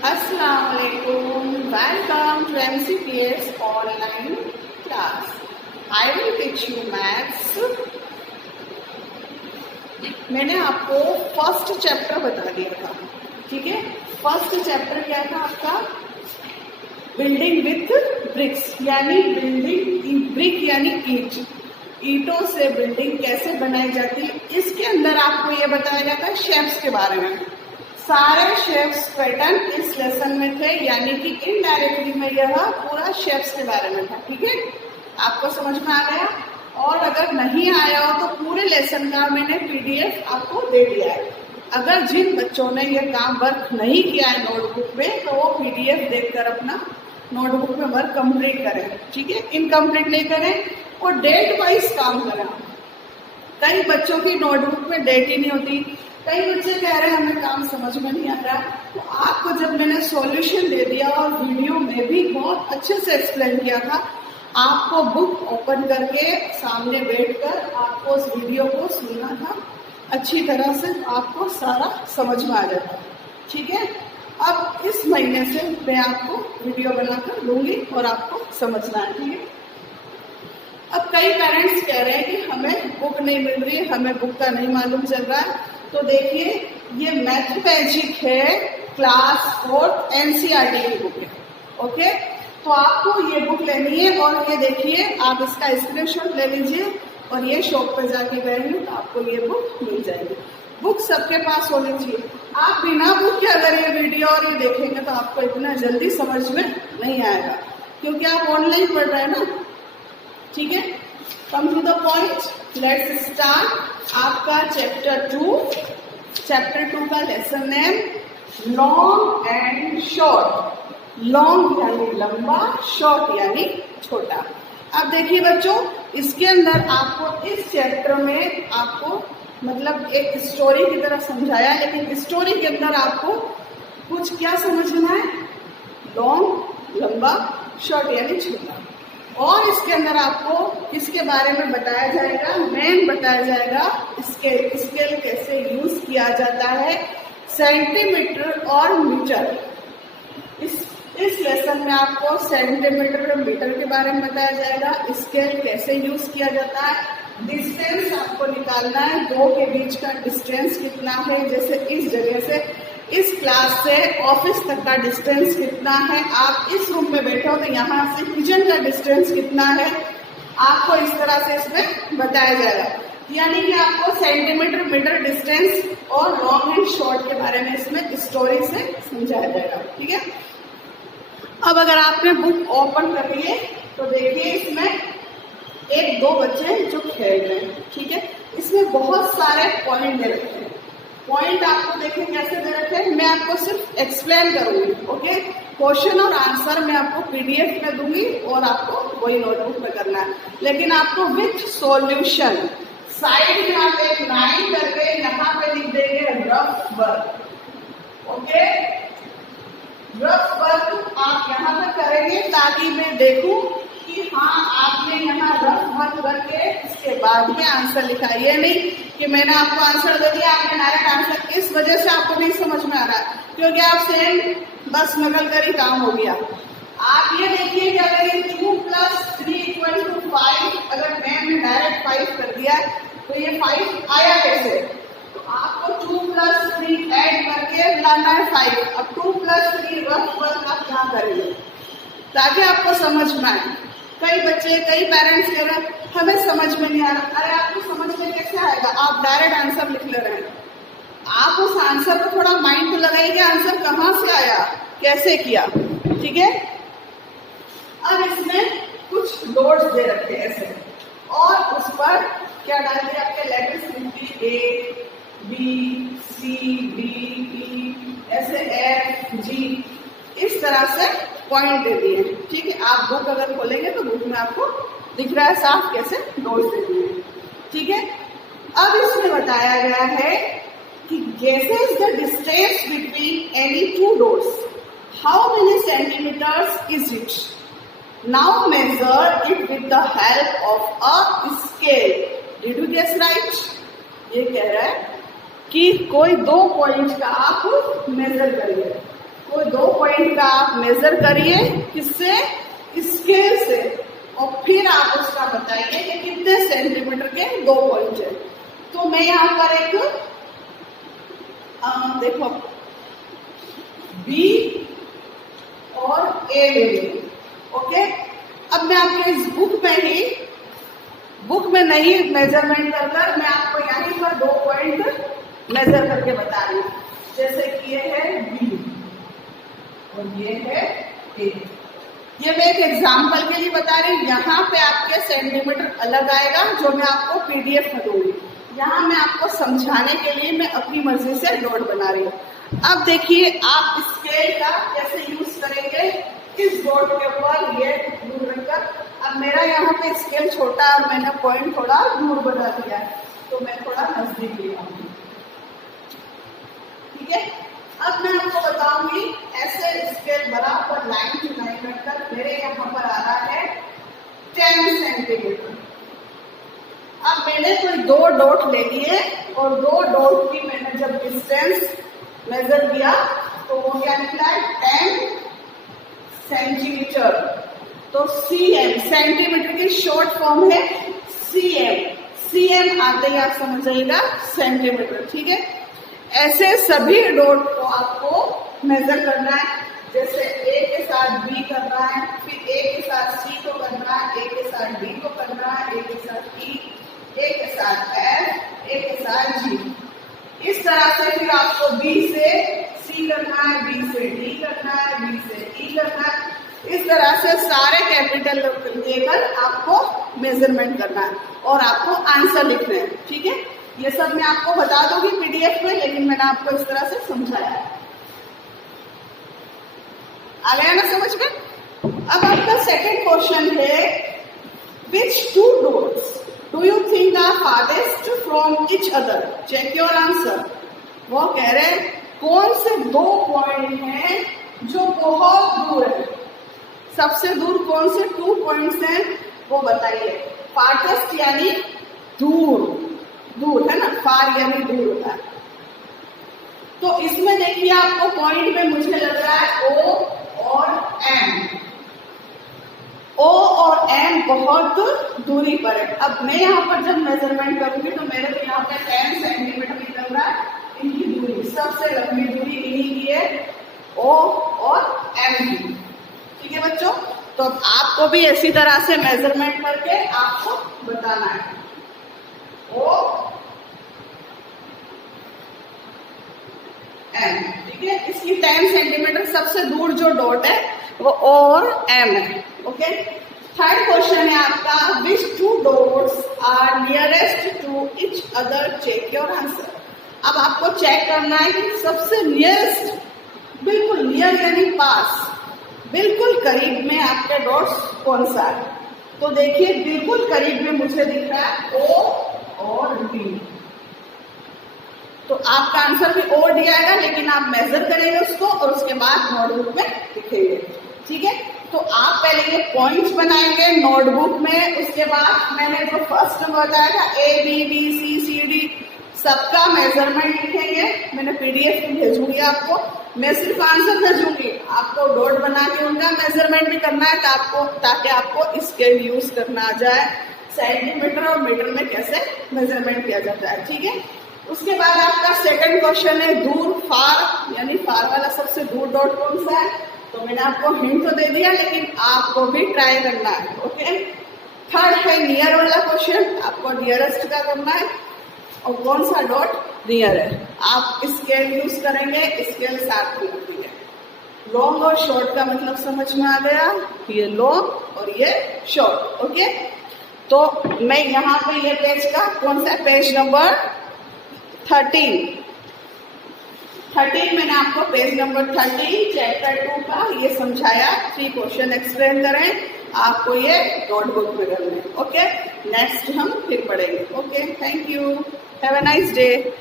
Assalamualaikum. Welcome to MCPS online class. I will teach you maths. मैंने आपको first chapter बता दिया था, ठीक है। फर्स्ट चैप्टर क्या था आपका? बिल्डिंग विथ ब्रिक्स, यानी बिल्डिंग ब्रिक यानी ईंट, ईंटों से बिल्डिंग कैसे बनाई जाती है। इसके अंदर आपको ये बताया गया था शेप्स के बारे में। सारे शेप्स पैटर्न इस लेसन में थे, यानी कि इनडायरेक्टली में यह पूरा शेप्स के बारे में था, ठीक है। आपको समझ में आ गया? और अगर नहीं आया हो तो पूरे लेसन का मैंने पीडीएफ आपको दे दिया है। अगर जिन बच्चों ने ये काम वर्क नहीं किया है नोटबुक में, तो वो पीडीएफ देखकर अपना नोटबुक में वर्क कंप्लीट करें, ठीक है। इनकम्प्लीट नहीं करें और डेट वाइज काम करें। कई बच्चों की नोटबुक में डेट ही नहीं होती, कई बच्चे कह रहे हैं हमें काम समझ में नहीं आ रहा। तो आपको जब मैंने सॉल्यूशन दे दिया और वीडियो में भी बहुत अच्छे से एक्सप्लेन किया था, आपको बुक ओपन करके सामने बैठकर आपको उस वीडियो को सुनना था, अच्छी तरह से आपको सारा समझ में आ जाता, ठीक है। अब इस महीने से मैं आपको वीडियो बनाकर दूंगी और आपको समझना है, ठीक है। अब कई पेरेंट्स कह रहे हैं कि हमें बुक नहीं मिल रही है, हमें बुक का नहीं मालूम चल रहा है। तो देखिए, ये मैथ मैजिक है, क्लास 4 एनसीईआरटी की बुक है, ओके। तो आपको ये बुक लेनी है और ये देखिए, आप इसका स्क्रीनशॉट ले लीजिए और ये शॉप पर जाके गएंगे तो आपको ये बुक मिल जाएगी। बुक सबके पास होनी चाहिए। आप बिना बुक के अगर ये वीडियो और ये देखेंगे तो आपको इतना जल्दी समझ में नहीं आएगा, क्योंकि आप ऑनलाइन पढ़ रहे हैं ना, ठीक है। Come to the point, let's start. आपका चैप्टर 2 का lesson name long and short. Long यानी लंबा, शॉर्ट यानी छोटा। अब देखिए बच्चों, इसके अंदर आपको इस चैप्टर में आपको मतलब एक स्टोरी की तरह समझाया, लेकिन स्टोरी के अंदर आपको कुछ क्या समझना है? लॉन्ग, लंबा, शॉर्ट यानी छोटा। और इसके अंदर आपको इसके बारे में बताया जाएगा, मेन बताया जाएगा स्केल कैसे यूज किया जाता है, सेंटीमीटर और मीटर। इस लेसन में आपको सेंटीमीटर और मीटर के बारे में बताया जाएगा, स्केल कैसे यूज किया जाता है, डिस्टेंस आपको निकालना है, दो के बीच का डिस्टेंस कितना है। जैसे इस जगह से, इस क्लास से ऑफिस तक का डिस्टेंस कितना है, आप इस रूम में बैठे हो तो यहाँ से किचन का डिस्टेंस कितना है, आपको इस तरह से इसमें बताया जाएगा। यानी कि आपको सेंटीमीटर, मीटर, डिस्टेंस और लॉन्ग एंड शॉर्ट के बारे में इसमें स्टोरी से समझाया जाएगा, ठीक है। अब अगर आपने बुक ओपन कर ली है तो देखिए, इसमें एक दो बच्चे जो खेल रहे हैं, ठीक है। इसमें बहुत सारे पॉइंट दे रखे हैं। पॉइंट आपको देखिए कैसे दे रखे हैं, मैं आपको सिर्फ एक्सप्लेन करूंगी, ओके। क्वेश्चन और आंसर मैं आपको पीडीएफ में दूंगी और आपको वही नोटबुक में करना है, लेकिन आपको विथ सॉल्यूशन। साइड में आप एक लाइन करके यहाँ पे लिख देंगे rough work, okay. Rough work आप यहाँ पे करेंगे ताकि मैं देखूं कि हाँ आपने यहाँ रफ वर्क करके इसके बाद में आंसर लिखा। ये नहीं कि मैंने आपको आंसर दे दिया, आपने डायरेक्ट आंसर, इस वजह से आपको नहीं समझ में आ रहा है, क्योंकि आप सेम बस नकल कर ही काम हो गया। आप ये देखिए कि अगर ये 2 + 3 = 5, अगर मैंने डायरेक्ट 5 कर दिया तो ये 5 आया कैसे? तो आपको 2 + 3 ऐड करके लाना है 5। अब 2 + 3 रफ वर्क आप यहाँ करेंगे ताकि आपको समझ में आए। कई बच्चे, कई पेरेंट्स कह रहे हैं हमें समझ में नहीं आ रहा। अरे आपको समझ में कैसे आएगा? आप डायरेक्ट आंसर लिख ले रहे हैं। आप उस आंसर को थोड़ा माइंड में लगाइए कि आंसर कहाँ से आया, कैसे किया, ठीक है। अब इसमें कुछ डॉट्स दे रखे हैं ऐसे, और उस पर क्या डाल दिया? आपके लेटर्स लिख दिए, A, B, C, D, E, ऐसे F, G, इस तरह से पॉइंट दे दिए, ठीक है। आप बुक अगर खोलेंगे तो बुक में आपको दिख रहा है साफ कैसे डॉट्स दे दिए, ठीक है। अब इसमें बताया गया है कि guesses the distance between any two dots. How many centimeters is it? Now measure it with the help of a scale. Did you guess right? ये कह रहा है कि कोई दो पॉइंट का आप मेजर करिए, वो 2 पॉइंट का आप मेजर करिए, किससे? स्केल से, और फिर आप उसका बताइए कि कितने सेंटीमीटर के 2 पॉइंट है। तो मैं यहाँ पर एक देखो बी और ए ले लूंगी। ओके, अब मैं आपके इस बुक में नहीं मेजरमेंट कर मैं आपको यहीं पर 2 पॉइंट मेजर करके बता रही हूँ। जैसे कि ये है बी और ये है ए। ये मैं एक एग्जाम्पल के लिए बता रही हूँ। यहाँ पे आपके सेंटीमीटर अलग आएगा जो मैं आपको पीडीएफ में दूंगी। यहाँ मैं आपको समझाने के लिए मैं अपनी मर्जी से डॉट बना रही हूँ। अब देखिए आप स्केल का कैसे यूज करेंगे इस डॉट के ऊपर ये दूर रखकर। अब मेरा यहाँ पे स्केल छोटा और मैंने पॉइंट थोड़ा दूर बना दिया है, तो मैं थोड़ा नजदीक ले आऊंगी। ठीक है, अब मैं आपको बताऊंगी ऐसे स्केल बराबर लाइन टू लाइन रखकर मेरे यहाँ पर आ रहा है 10 सेंटीमीटर। अब मैंने कोई 2 डॉट ले लिए और 2 डॉट की मैंने जब डिस्टेंस मेजर किया तो वो क्या निकला? 10 सेंटीमीटर। तो सीएम, सेंटीमीटर की शॉर्ट फॉर्म है सीएम। सीएम आते ही आप समझ जाइएगा सेंटीमीटर। ठीक है, ऐसे सभी डॉट को आपको मेजर करना है। जैसे ए के साथ बी करना है, फिर ए के साथ सी को करना है, ए के साथ डी को करना है, ए के साथ ई, ए के साथ एफ, ए के साथ जी। इस तरह से फिर आपको बी से सी करना है, बी से डी करना है, बी से ई करना है। इस तरह से सारे कैपिटल लेकर आपको मेजरमेंट करना है और आपको आंसर लिखना है। ठीक है, ये सब मैं आपको बता दूंगी पीडीएफ में, लेकिन मैंने आपको इस तरह से समझाया है। आ गया ना समझ में? अब आपका सेकंड क्वेश्चन है, which 2 dots do you think are farthest from each other? Check your answer. वो कह रहे हैं कौन से 2 पॉइंट हैं जो बहुत दूर है? सबसे दूर कौन से 2 पॉइंट्स हैं वो बताइए। फारटेस्ट यानी दूर, दूर है ना, फार यानी दूर होता है। तो इसमें देखिए आपको पॉइंट में मुझे लग रहा है ओ और एम। ओ और एम बहुत दूरी पर है। अब मैं यहाँ पर जब मेजरमेंट करूंगी तो मेरे को यहाँ पे 10 सेंटीमीटर निकल रहा है इनकी दूरी। सबसे लंबी दूरी इन्हीं की है, ओ और एम की। ठीक है बच्चों, तो आपको भी इसी तरह से मेजरमेंट करके आपको बताना है। ओ एम, ठीक है, इसकी 10 सेंटीमीटर सबसे दूर जो डॉट है वो ओ और एम है। ओके, थर्ड क्वेश्चन है आपका, which 2 dots are nearest to each other? Check your answer. अब आपको चेक करना है कि सबसे नियरेस्ट, बिल्कुल नियर यानी पास, बिल्कुल करीब में आपके डॉट्स कौन सा है? तो देखिए बिल्कुल करीब में मुझे दिख रहा है ओ और डी। तो आपका आंसर भी ओ डी आएगा, लेकिन आप मेजर करेंगे उसको और उसके बाद नोटबुक में लिखेंगे। ठीक है, तो आप पहले ये पॉइंट्स बनाएंगे नोटबुक में। उसके बाद मैंने जो फर्स्ट बताया था A B B C C D, सबका मेजरमेंट लिखेंगे। मैंने पीडीएफ में भेजूंगी आपको, मैं सिर्फ आंसर भेजूंगी, आपको डॉट बना के उनका मेजरमेंट भी करना है ताकि आपको स्केल यूज करना आ जाए, सेंटीमीटर और मीटर में कैसे मेजरमेंट किया जाता है। ठीक है, उसके बाद आपका सेकंड क्वेश्चन है दूर, फार, यानी फार वाला सबसे दूर डॉट कौन सा है? तो मैंने आपको हिंट तो दे दिया, लेकिन आपको भी ट्राई करना है। ओके, थर्ड है नियर वाला क्वेश्चन, आपको नियरेस्ट का करना है और कौन सा डॉट नियर है। आप स्केल यूज करेंगे, स्केल साथ में होती है। लॉन्ग और शॉर्ट का मतलब समझ में आ गया, ये लॉन्ग और ये शॉर्ट। ओके, तो मैं यहाँ पे ये पेज का कौन सा पेज नंबर 13 मैंने आपको पेज नंबर 13 चैप्टर 2 का ये समझाया। 3 क्वेश्चन एक्सप्लेन करें, आपको ये नोटबुक में करने। ओके, नेक्स्ट हम फिर पढ़ेंगे। Okay, thank you, have a nice day.